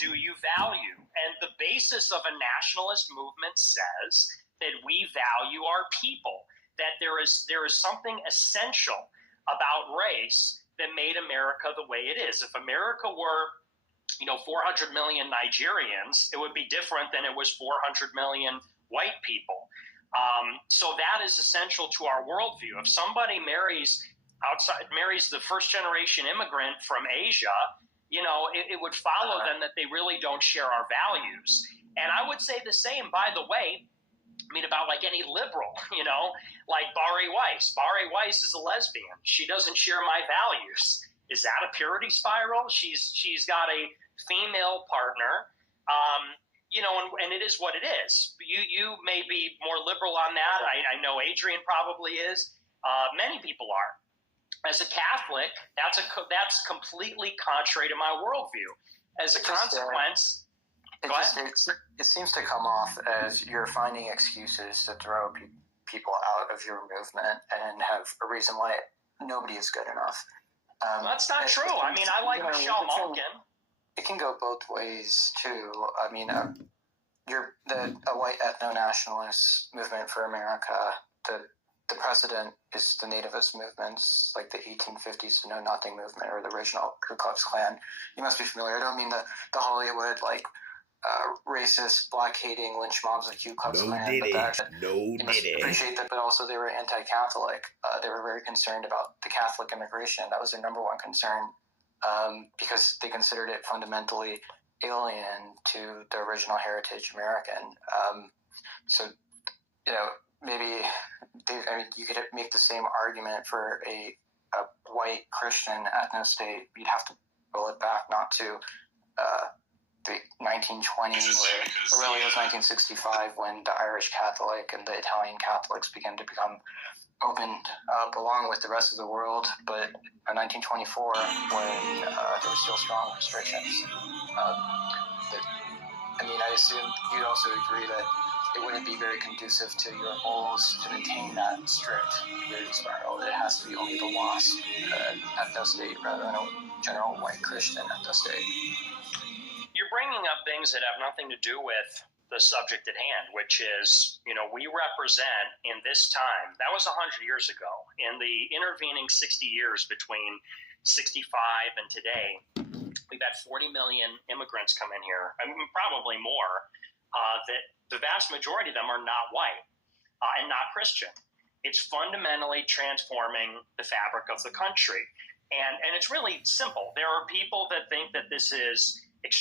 do you value? And the basis of a nationalist movement says that we value our people, that there is something essential about race that made America the way it is. If America were 400 million Nigerians, it would be different than it was 400 million white people. So that is essential to our worldview. If somebody marries the first generation immigrant from Asia, it would follow them that they really don't share our values. And I would say the same, by the way, about like any liberal, like Bari Weiss. Bari Weiss is a lesbian. She doesn't share my values. Is that a purity spiral? She's got a female partner, and it is what it is. You may be more liberal on that. I know Adrian probably is. Many people are. As a Catholic, that's completely contrary to my worldview. As a consequence, it seems to come off as you're finding excuses to throw people out of your movement and have a reason why nobody is good enough. That's not true. I like Michelle Malkin. It can go both ways too. A white ethno-nationalist movement for America. The precedent is the nativist movements, like the 1850s Know Nothing movement or the original Ku Klux Klan. You must be familiar. I don't mean the Hollywood, racist, black-hating lynch mobs like Ku Klux Klan. You must appreciate that, but also they were anti-Catholic. They were very concerned about the Catholic immigration. That was their number one concern because they considered it fundamentally alien to the original heritage American. Maybe you could make the same argument for a white Christian ethno-state. You'd have to roll it back not to the 1920s, or really it was 1965 when the Irish Catholic and the Italian Catholics began to become opened up along with the rest of the world, but in 1924 when there were still strong restrictions. I assume you'd also agree that it wouldn't be very conducive to your goals to maintain that strict purity spiral. It has to be only the lost ethno-state rather than a general white Christian ethno-state. You're bringing up things that have nothing to do with the subject at hand, which is, we represent in this time, that was 100 years ago. In the intervening 60 years between 65 and today, we've had 40 million immigrants come in here, probably more, that the vast majority of them are not white and not Christian. It's fundamentally transforming the fabric of the country. And it's really simple. There are people that think that this is extreme.